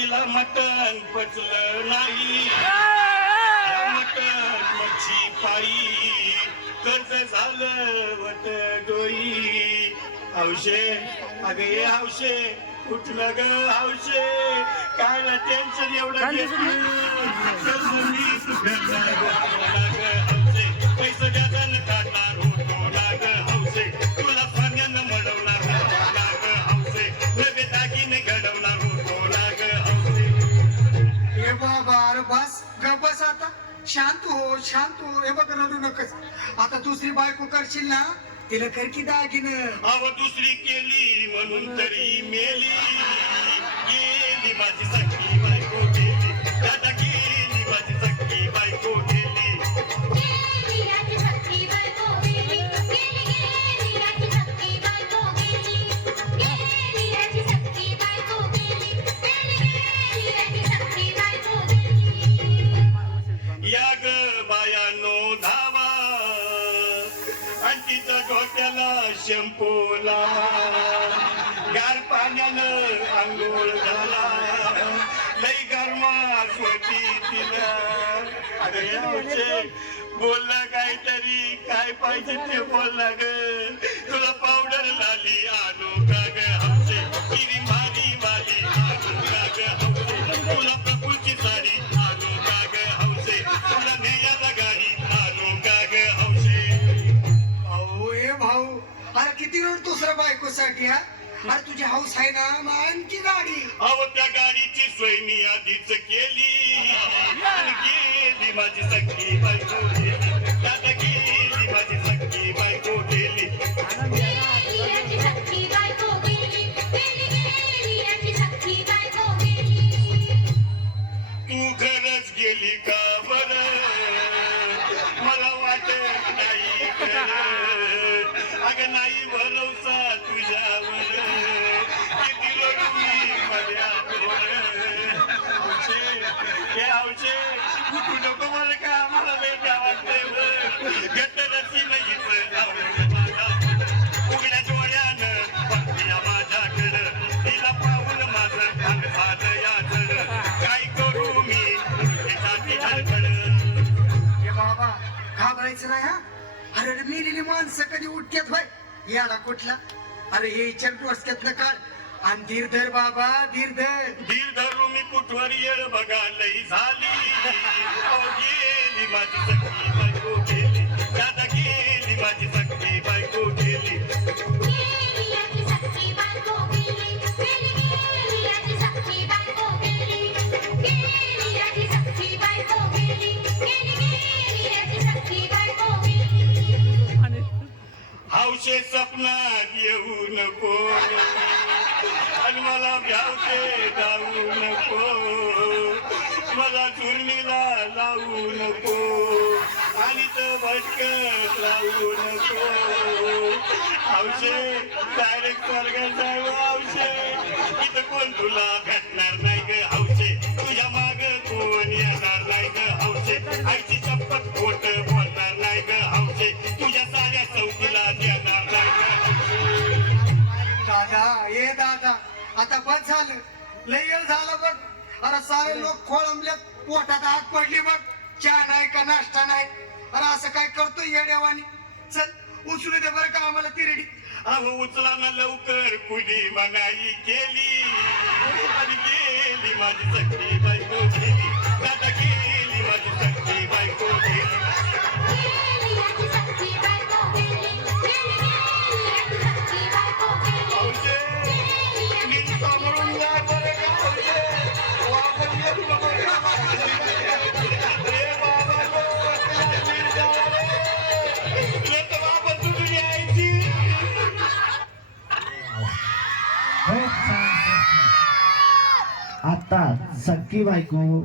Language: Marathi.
तिला मटण पचलं नाही, मटण मच्छी पायी कर्ज झालं वट डोई. हौशे अगं ये हौशे कुठलं ग हौशे, काय ना टेन्शन एवढं पैसे द्यायचं काढणार होतो लाग हौसे, तुला पाण्यानं मडवणार लाग हौसे, नवे दागिने घडवणार होतो लाग हौसे. हे बाबा अरे बस ग बस आता, शांत हो शांत हो. हे बघ रडू नकच. आता दुसरी बायको करशील ना तिला कर की दागिनं. अव दुसरी केली म्हणून तरी मेली, गेली माझी सखी बायको गेली, दादा गेली माझी सखी बायको गेली. या ग बायानो धावा आणि तिचं डोक्याला शंपोला, गार पाण्यानं आंघोळ झाला, लई गरमास होती तिला. अरे बोलला काहीतरी, काय पाहिजे ते बोलला ग, तुला पावडर लाली आणू का ग हौसे, किरी भारी वाली आणू का ग हौसे, तुला प्रकृती साडी आणू का ग हौसे, तुला नेयाला गाडी आणू का ग हौसे. भाऊ हे भाऊ अरे किती वेळ दुसऱ्या बायकोसाठी हा. अरे तुझी हाऊस आहे ना मग आणखी गाडी. अहो त्या गाडीची सोय मी आधीच केली, आणि गेली माझी सखी बायको गेली, दादा गेली माझी सखी बायको गेली. तू खरंच गेली का बर, मला वाटत नाही खरं, अगं नाही भरवसा तुझ्यावर, किती रडू मी माझ्यावर. हे हौशे तू नको बरं का, मला लय द्या वाटतंय गटरची नाहीच आवडते माझा, उघड्या डोळ्यानं बघतीया माझ्याकडं, तिला पाहून माझं अंग झालं याचड, काय करू मी त्यासाठी धडधड. हे बाबा घाबरायचं नाही हा. अरे मेलेली माणसं कधी उठतात भाई, याला कुठला. अरे हे इच्छा डोसक्यातनं काढ आणि धीर धर बाबा धीर धर. धीर धरू मी कुठवर येळ बघा लई झाली, गेली माझी सखी बायको गेली, दादा गेली माझी सखी बायको गेली. हौशे सपनात येऊ नको, आणि मला भ्यावते जाऊ नको, मला चुरणीला लावू नको, आणि तर भटकत राहू नको. हौशे डायरेक्ट स्वर्गात जाऊ हौशे, इथं कोण तुला भेटणार नाही ग हौशे, तुझ्या माग कोण येणार नाही ग हौशे, आईची शपथ खोट बोलणार नाही ग हौशे, तुझ्या साऱ्या चौकीला देणार नाही ग हौशे. दादा ये दादा आता बस झालं, लय वेळ झाला बघ. अरे सारे लोक खोळंबल्यात, पोटात आग पडली बघ, चहा नाही का नाश्ता नाही. अरे असं काय करतोय येड्यावानी. चल उचलू दे बरं का आम्हाला तिरडी. अहो उचला ना लवकर, कुणी मनाई केली, आणि गेली माझी सखी बायको गेली, दादा गेली माझी सखी बायको गेली. हौशे नीट सांभाळून जा बरं का हौशे, वापस येऊ नको का रे बाबा गो, नीट जा रे, येतो वापस तुझी यायची. आता सख्खी बायको